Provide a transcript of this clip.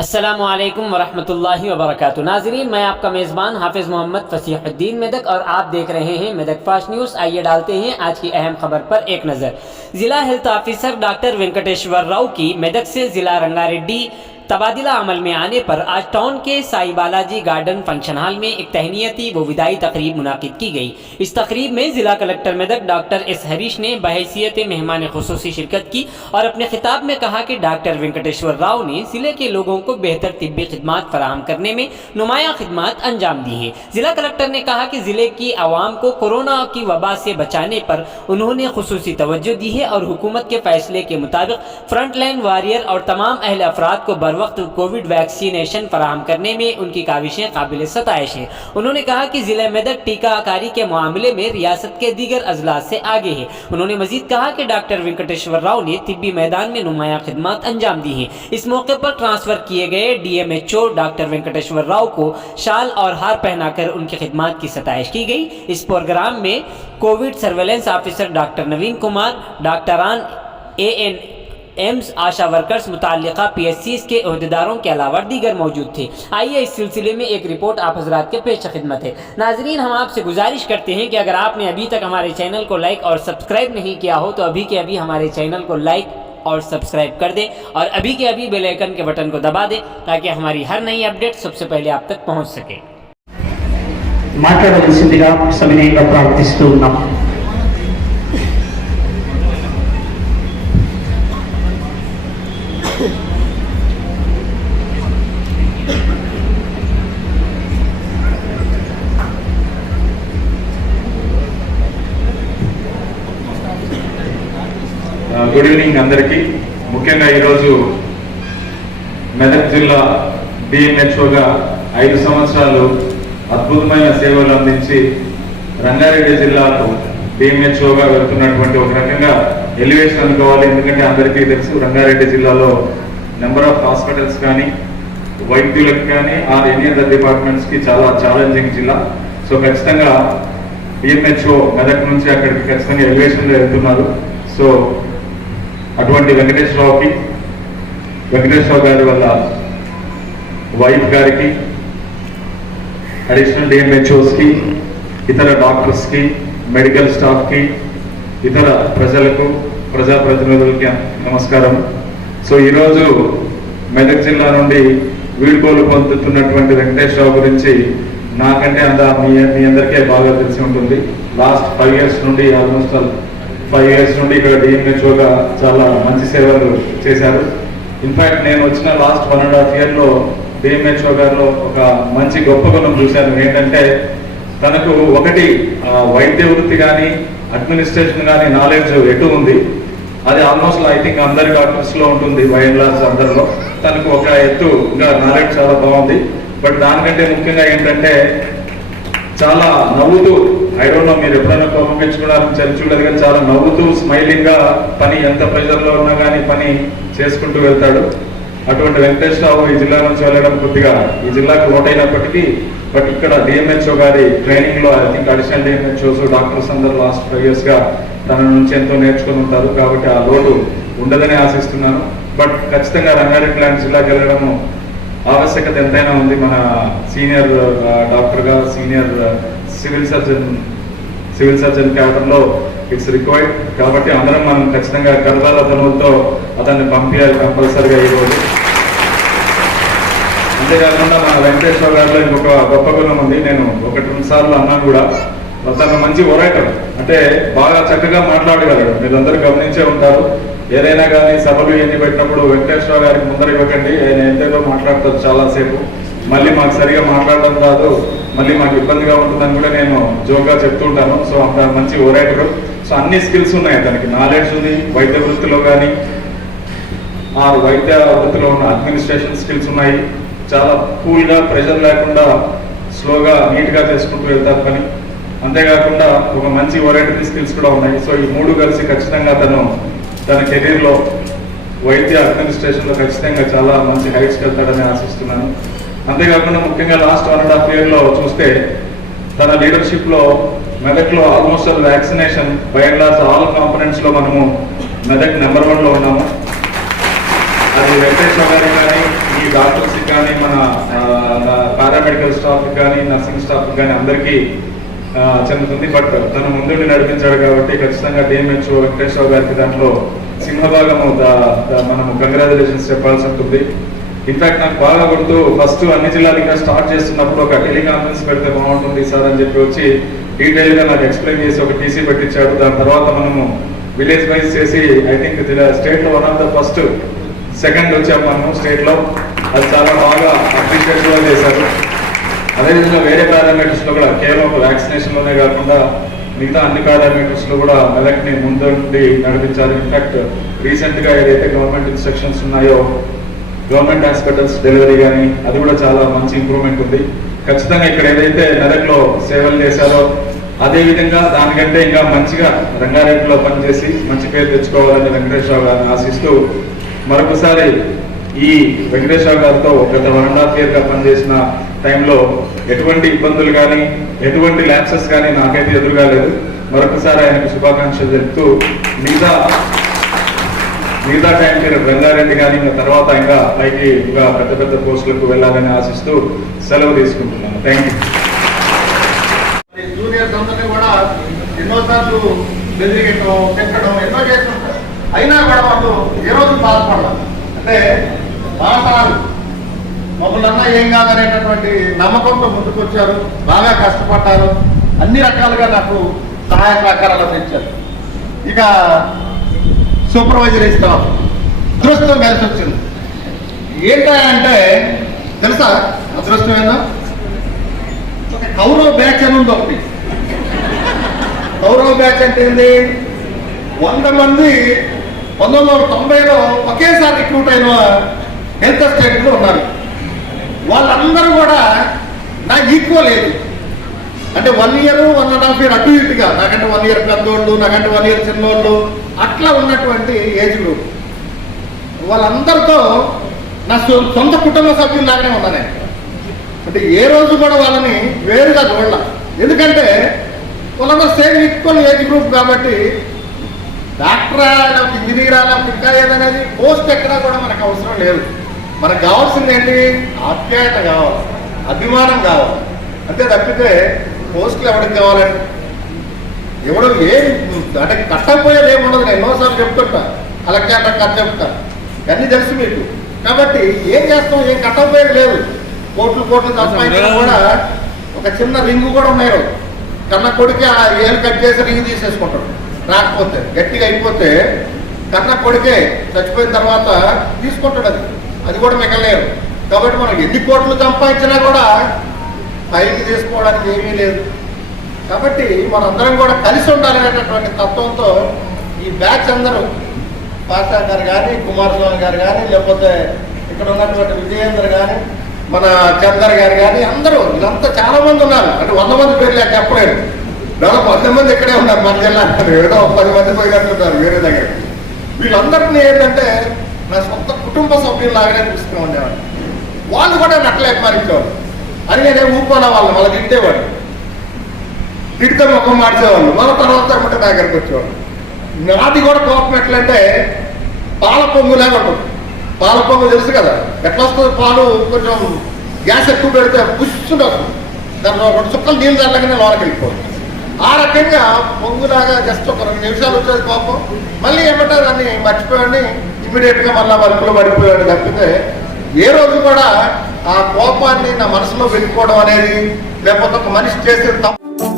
अस्सलामुअलैकुम वरहमतुल्लाहि वबरकातुहू। नाज़रीन, मैं आपका मेज़बान हाफिज़ मोहम्मद फसीहुद्दीन मेदक और आप देख रहे हैं मेदक फास्ट न्यूज़। आइए डालते हैं आज की अहम खबर पर एक नज़र। ज़िला health officer doctor Venkateswara Rao की मेदक से ज़िला रंगारेड्डी तबादला अमल में आने पर आज टाउन के Sai Balaji garden function hall में एक तहनीती व विदाई तकरीब मुनाकिद की गई। इस तकरीब में ज़िला collector Medak doctor S Harish ने बहैसियत मेहमान खुसूसी शिरकत की और अपने खिताब में कहा कि डॉक्टर वेंकटेश्वर राव ने ज़िले के लोगों को बेहतर तिब्बी खिदमात फराहम करने में नुमायां खिदमात अंजाम दी है। ज़िला कलेक्टर ने कहा कि ज़िले की आवाम को कोरोना की वबा से बचाने पर उन्होंने खुसूसी तवज्जो दी है और हुकूमत के फैसले के मुताबिक फ्रंट लाइन वॉरियर और तमाम अहल अफराद को बर वक्त कोविड वैक्सीनेशन फराहम करने में उनकी काविशें काबिल सताइश है। उन्होंने कहा कि ज़िले मेदक टीकाकारी के मामले में रियासत के दीगर अजला से आगे है। उन्होंने मजीद कहा कि डॉक्टर वेंकटेश्वर राव ने तिब्बी मैदान में नुमायां खिदमत अंजाम दी है। इस मौके पर ट्रांसफर किए गए DMHO डॉक्टर वेंकटेश्वर राव को शाल और हार पहनाकर उनकी खिदमत की सताइश की गई। इस प्रोग्राम में कोविड सर्वेलेंस ऑफिसर डॉक्टर नवीन कुमार, डॉक्टरान ANMs, आशा वर्कर्स, मुताल्लिका PSCs के अहदेदारों के अलावा दीगर मौजूद थे। आइए इस सिलसिले में एक रिपोर्ट आप हजरात के पेश खिदमत है। नाजरीन, हम आपसे गुजारिश करते हैं कि अगर आपने अभी तक हमारे चैनल को लाइक और सब्सक्राइब नहीं किया हो तो अभी के अभी हमारे चैनल को लाइक और सब्सक्राइब कर दें और अभी के अभी बेल आइकन के बटन को दबा दें ताकि हमारी हर नई अपडेट सबसे पहले आप तक पहुंच सके। మాట్లాడవలసిందిగా సవినయంగా ప్రార్థిస్తూ ఉన్నాం. గుడ్ ఈవినింగ్ అందరికీ. ముఖ్యంగా ఈరోజు మెదక్ జిల్లా DMHOగా 5 సంవత్సరాలు అద్భుతమైన సేవలు అందించి రంగారెడ్డి జిల్లాకు DMHOగా వెళ్తున్నటువంటి ఒక రకంగా ఎలివేషన్ అనుకోవాలి. ఎందుకంటే అందరికీ తెలుసు రంగారెడ్డి జిల్లాలో నెంబర్ ఆఫ్ హాస్పిటల్స్ కానీ వైద్యులకు కానీ ఎనీ అదర్ డిపార్ట్మెంట్స్కి చాలా ఛాలెంజింగ్ జిల్లా. సో ఖచ్చితంగా DMHO మెదక్ నుంచి అక్కడికి ఖచ్చితంగా ఎలివేషన్లో వెళ్తున్నారు. సో అటువంటి వెంకటేశ్వరరావు గారి వల్ల వైఫ్ గారికి, అడిషనల్ DMHOస్కి, ఇతర డాక్టర్స్కి, మెడికల్ స్టాఫ్కి, ఇతర ప్రజలకు, ప్రజాప్రతినిధులకి నమస్కారం. సో ఈరోజు మెదక్ జిల్లా నుండి వీడ్కోలు పొందుతున్నటువంటి వెంకటేశ్వరరావు గురించి నాకంటే మీ అందరికీ బాగా తెలిసి ఉంటుంది. లాస్ట్ 5 years నుండి ఆల్మోస్ట్ 5 years నుండి ఇక్కడ DMHOగా చాలా మంచి సేవలు చేశారు. ఇన్ఫ్యాక్ట్ నేను వచ్చిన లాస్ట్ 1.5 yearలో DMHO గారిలో ఒక మంచి గొప్ప గుణం చూశాను. ఏంటంటే తనకు ఒకటి వైద్య వృత్తి కానీ అడ్మినిస్ట్రేషన్ కానీ నాలెడ్జ్ ఎటు ఉంది. అది ఆల్మోస్ట్ ఐ థింక్ అందరి డాక్టర్స్లో ఉంటుంది, బై అండ్ లార్జ్ అందరిలో. తనకు ఒక ఎత్తు ఇంకా నాలెడ్జ్ చాలా బాగుంది. బట్ దానికంటే ముఖ్యంగా ఏంటంటే చాలా నవ్వుతూ, ఐ డోంట్ నో మీరు ఎప్పుడైనా కోపం పెంచుకున్నారని చూడలేదు కానీ చాలా నవ్వుతూ స్మైలింగ్ గా పని, ఎంత ప్రెజర్లో ఉన్నా కానీ పని చేసుకుంటూ వెళ్తాడు. అటువంటి వెంకటేశ్వరరావు ఈ జిల్లా నుంచి వెళ్ళడం కొద్దిగా ఈ జిల్లాకు లోటైనప్పటికీ బట్ ఇక్కడ DMHO గారి ట్రైనింగ్ లో I think additional DMHOs doctors అందరూ లాస్ట్ 5 years గా తన నుంచి ఎంతో నేర్చుకుని ఉంటారు. కాబట్టి ఆ లోటు ఉండదని ఆశిస్తున్నాను. బట్ ఖచ్చితంగా రంగారెడ్డి లాంటి జిల్లాకి వెళ్ళడము ఆవశ్యకత ఎంతైనా ఉంది. మన సీనియర్ డాక్టర్గా, సీనియర్ సివిల్ సర్జన్ క్యాడర్లో ఇట్స్ రిక్వైర్డ్. కాబట్టి అందరం మనం ఖచ్చితంగా కరదాల ధనులతో అతన్ని పంపించాలి కంపల్సరిగా ఈరోజు. అంతేకాకుండా మన వెంకటేశ్వర గారిలో ఇంకొక గొప్ప గుణం ఉంది. నేను 1-2 సార్లు అన్నాను కూడా, తను మంచి ఒరేటర్, అంటే బాగా చక్కగా మాట్లాడగలడు. మీరందరూ గమనించే ఉంటారు. ఏదైనా కానీ సభలు ఎన్ని పెట్టినప్పుడు వెంకటేశ్వర గారికి ముందర ఇవ్వకండి, ఆయన ఎంతేదో మాట్లాడతారు చాలాసేపు, మళ్ళీ మాకు సరిగా మాట్లాడడం రాదు, మళ్ళీ మాకు ఇబ్బందిగా ఉంటుందని కూడా నేను జోక్గా చెప్తుంటాను. సో అంత మంచి ఓరేటరు. సో అన్ని స్కిల్స్ ఉన్నాయి అతనికి. నాలెడ్జ్ ఉంది వైద్య వృత్తిలో కానీ, ఆ వైద్య వృత్తిలో ఉన్న అడ్మినిస్ట్రేషన్ స్కిల్స్ ఉన్నాయి. చాలా కూల్గా, ప్రెషర్ లేకుండా స్లోగా నీట్గా చేసుకుంటూ వెళ్తారు పని. అంతేకాకుండా ఒక మంచి ఓరేటరీ స్కిల్స్ కూడా ఉన్నాయి. సో ఈ 3 కలిసి ఖచ్చితంగా తన కెరీర్లో వైద్య అడ్మినిస్ట్రేషన్లో ఖచ్చితంగా చాలా మంచి హైట్స్కి వెళ్తాడని ఆశిస్తున్నాను. అంతేకాకుండా ముఖ్యంగా లాస్ట్ 1.5 yearలో చూస్తే తన లీడర్షిప్లో మెదక్లో almost vaccination by and large all కాంపనెంట్స్లో మనము మెదక్ నెంబర్ 1లో ఉన్నాము. అది వెంకటేశ్వర గారి కానీ ఈ డాక్టర్స్కి కానీ మన పారామెడికల్ స్టాఫ్కి కానీ నర్సింగ్ స్టాఫ్కి కానీ అందరికీ చెందుతుంది. బట్ తను ముందుండి నడిపించాడు కాబట్టి ఖచ్చితంగా డిఎంహెచ్ఓ వెంకటేశ్వర గారికి దాంట్లో సింహభాగము మనము కంగ్రాచులేషన్స్ చెప్పాల్సి ఉంటుంది. ఇన్ఫాక్ట్ నాకు బాగా గుర్తు, ఫస్ట్ అన్ని జిల్లాలు ఇంకా స్టార్ట్ చేస్తున్నప్పుడు ఒక టెలికాన్ఫరెన్స్ పెడితే బాగుంటుంది సార్ అని చెప్పి వచ్చి డీటెయిల్గా నాకు ఎక్స్ప్లెయిన్ చేసి ఒక టీసీ పెట్టించాడు. దాని తర్వాత మనము విలేజ్ వైజ్ చేసి ఐ థింక్ స్టేట్లో one of the first second వచ్చాము మనము స్టేట్లో. అది చాలా బాగా అప్రిషియేట్గా చేశారు. అదేవిధంగా వేరే పారామీటర్స్లో కూడా కేవలం ఒక వ్యాక్సినేషన్లోనే కాకుండా మిగతా అన్ని పారామీటర్స్లో కూడా మెదక్ని ముందుండి నడిపించారు. ఇన్ఫాక్ట్ రీసెంట్గా ఏదైతే గవర్నమెంట్ ఇన్స్ట్రక్షన్స్ ఉన్నాయో గవర్నమెంట్ హాస్పిటల్స్ డెలివరీ కానీ అది కూడా చాలా మంచి ఇంప్రూవ్మెంట్ ఉంది. ఖచ్చితంగా ఇక్కడ ఏదైతే మెదక్లో సేవలు చేశారో అదేవిధంగా దానికంటే ఇంకా మంచిగా రంగారెడ్డిలో పనిచేసి మంచి పేరు తెచ్చుకోవాలని వెంకటేశ్వర గారిని ఆశిస్తూ మరొకసారి ఈ వెంకటేశ్వర గారితో గత 1.5 year పనిచేసిన టైంలో ఎటువంటి ఇబ్బందులు కానీ ఎటువంటి ల్యాప్సెస్ కానీ నాకైతే ఎదురుగాలేదు. మరొకసారి ఆయనకు శుభాకాంక్షలు చెప్తూ మిగతా టైం పీరియడ్ రంగారెడ్డి కానీ ఇంకా తర్వాత ఇంకా పైకి ఇంకా పెద్ద పెద్ద పోస్టులకు వెళ్ళాలని ఆశిస్తూ సెలవు తీసుకుంటున్నాను. Thank you. జూనియర్స్ అందరినీ కూడా ఎన్నోసార్లు బెదిరించడం పెట్టడం ఎన్నో చేస్తుంటారు. అయినా కూడా వాళ్ళు ఏ రోజు బాధపడాలి అంటే మాసాలు మమ్మల్ని ఏం కాదనేటటువంటి నమ్మకంతో ముందుకు వచ్చారు, బాగా కష్టపడ్డారు, అన్ని రకాలుగా నాకు సహాయ సహకారాలు అందించారు. ఇక సూపర్వైజర్ ఇస్తాం అదృష్టం కలిసి వచ్చింది. ఏంటంటే తెలుసా అదృష్టం ఏందో, ఒక కౌరవ బ్యాచ్ అని ఉంది ఒకటి. కౌరవ బ్యాచ్ అంటే ఏంది, 100 మంది 1990లో ఒకేసారి రిక్రూట్ అయిన హెల్త్ స్టేట్లో ఉన్నారు. వాళ్ళందరూ కూడా నాకు ఈక్వల్ ఏజ్, అంటే 1 year 1.5 year అటు ఇటుగా, నాకంటే 1 year పెద్దోళ్ళు, నాకంటే 1 year చిన్నోళ్ళు, అట్లా ఉన్నటువంటి ఏజ్ గ్రూప్. వాళ్ళందరితో నా సొంత కుటుంబ సభ్యుల్లాగానే ఉన్నాను. అంటే ఏ రోజు కూడా వాళ్ళని వేరుగా చూడాల, ఎందుకంటే వాళ్ళందరూ సేమ్ ఈక్వల్ ఏజ్ గ్రూప్ కాబట్టి. డాక్టరా లేకపోతే ఇంజనీరా లేకపోతే ఇంకా ఏదనేది పోస్ట్ ఎక్కడా కూడా మనకు అవసరం లేదు. మనకు కావాల్సింది ఏంటి, ఆప్యాయత కావాలి, అభిమానం కావాలి, అంతే తప్పితే పోస్టులు ఎవరికి కావాలండి, ఎవడో ఏం అంటే కట్టకపోయేది ఏముండదు. నేను ఎన్నోసార్లు చెప్తుంటా, కలెక్టర్ కథ చెప్తా, అన్నీ తెలుసు మీకు. కాబట్టి ఏం చేస్తాం, ఏం కట్టకపోయేది లేదు. కోట్లు సంపాదించడం కూడా ఒక చిన్న రింగు కూడా ఉన్నాయి. కన్న కొడుకే ఆ ఏళ్ళు కట్ చేసి రింగు తీసేసుకుంటాడు, రాకపోతే గట్టిగా అయిపోతే కన్న కొడుకే చచ్చిపోయిన తర్వాత తీసుకుంటాడు, అది కూడా మిగలలేరు. కాబట్టి మనం ఎన్ని కోట్లు సంపాదించినా కూడా పైకి తీసుకోవడానికి ఏమీ లేదు. కాబట్టి మనందరం కూడా కలిసి ఉండాలనేటటువంటి తత్వంతో ఈ బ్యాచ్ అందరూ పాషా గారు కానీ, కుమారస్వామి గారు కానీ, లేకపోతే ఇక్కడ ఉన్నటువంటి విజయేంద్ర కానీ, మన చందర్ గారు కానీ, అందరూ వీళ్ళంతా చాలా మంది ఉన్నారు. అంటే 100 మంది పేర్లు లేక చెప్పలేదు, దాదాపు 100 మంది ఇక్కడే ఉన్నారు మన జిల్లా. ఏదో 10 మంది పోయినట్టున్నారు వేరే దగ్గర. వీళ్ళందరినీ ఏంటంటే నా సొంత కుటుంబ సభ్యుల్లాగానే చూస్తూ ఉండేవాడు. వాళ్ళు కూడా నట్ల అభిమానించేవాడు. అని నేనే ఊపోనా వాళ్ళు మళ్ళీ తిట్టేవాడు, తిడితే ముఖం మార్చేవాళ్ళు, మళ్ళీ తర్వాత ఏమంటే నా దగ్గరికి వచ్చేవాడు. నాది కూడా కోపం ఎట్లంటే పాల పొంగులాగా ఉంటుంది. పాల పొంగు తెలుసు కదా, ఎట్లా వస్తుంది పాలు, కొంచెం గ్యాస్ ఎక్కువ పెడితే పుష్చుండి వస్తుంది, దాంట్లో 2 చుక్కలు నీళ్ళు చల్లగానే లోనకి వెళ్ళిపోతుంది. ఆ రకంగా పొంగులాగా జస్ట్ ఒక 2 నిమిషాలు వచ్చేది కోపం, మళ్ళీ ఏమంటే దాన్ని మర్చిపోయాడిని ఇమ్మీడియట్గా మళ్ళీ వర్క్లో పడిపోయాడు. తప్పితే ఏ రోజు కూడా ఆ కోపాన్ని నా మనసులో పెట్టుకోవడం అనేది, లేకపోతే ఒక మనిషి చేసే తప్పు